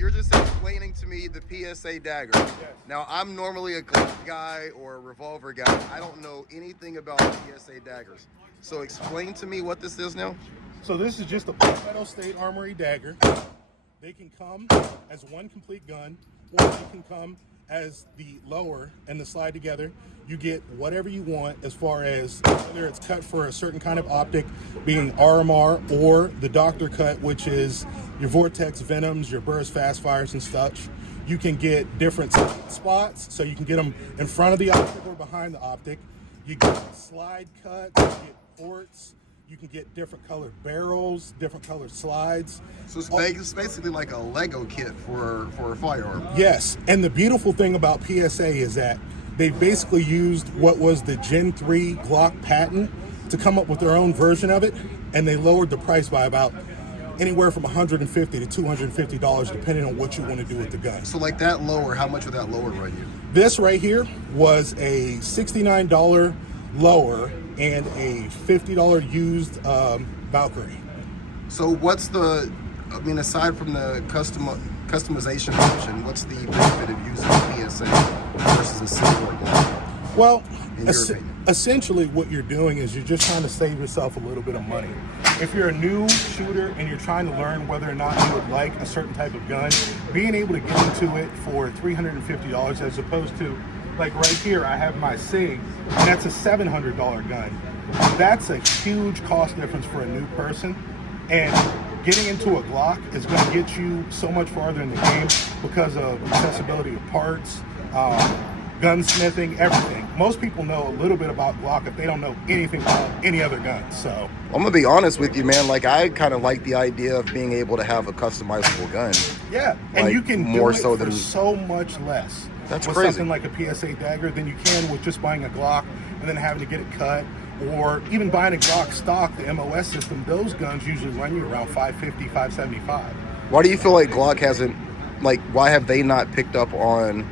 you're just explaining to me the PSA Dagger. Yes. Now, I'm normally a Glock guy or a revolver guy. I don't know anything about PSA Daggers. So explain to me what this is now. So this is just a Palmetto State Armory Dagger. They can come as one complete gun, or they can come as the lower and the slide together. You get whatever you want as far as whether it's cut for a certain kind of optic, being RMR, or the doctor cut, which is your Vortex Venoms, your Burst Fast Fires and such. You can get different spots, so you can get them in front of the optic or behind the optic. You get slide cuts, you get ports, you can get different colored barrels, different colored slides. So it's basically like a Lego kit for a firearm. Yes, and the beautiful thing about PSA is that they basically used what was the Gen 3 Glock patent to come up with their own version of it, and they lowered the price by about anywhere from $150 to $250 depending on what you want to do with the gun. So like that lower, how much would that lower run you? This right here was a $69 lower and a $50 used Valkyrie. So what's the, I mean, aside from the customization option, what's the benefit of using PSA versus a silver Glock? Well, in your opinion? essentially what you're doing is you're just trying to save yourself a little bit of money. If you're a new shooter and you're trying to learn whether or not you would like a certain type of gun, being able to get into it for $350 as opposed to, like right here, I have my SIG, and that's a $700 gun. That's a huge cost difference for a new person, and getting into a Glock is going to get you so much farther in the game because of accessibility of parts, gunsmithing, everything. Most people know a little bit about Glock if they don't know anything about any other gun. So I'm gonna be honest with you, man. Like, I kind of like the idea of being able to have a customizable gun. yeah, and Like, you can more do it so for than- so much less. That's with crazy. something like a PSA Dagger than you can with just buying a Glock and then having to get it cut, or even buying a Glock stock, the MOS system. Those guns usually run you around $550, $575. Why do you feel like Glock hasn't, like, why have they not picked up on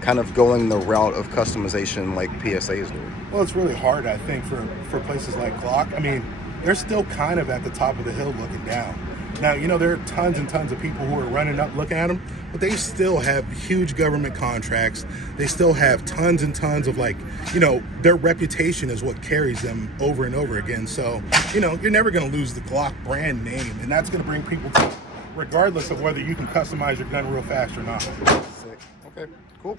kind of going the route of customization like PSA is doing? Well, it's really hard, I think, for places like Glock. I mean, they're still kind of at the top of the hill looking down. Now, you know, there are tons and tons of people who are running up looking at them, but they still have huge government contracts. They still have tons and tons of, like, you know, their reputation is what carries them over and over again. So, you know, you're never going to lose the Glock brand name, and that's going to bring people to, regardless of whether you can customize your gun real fast or not. Sick. Okay, cool.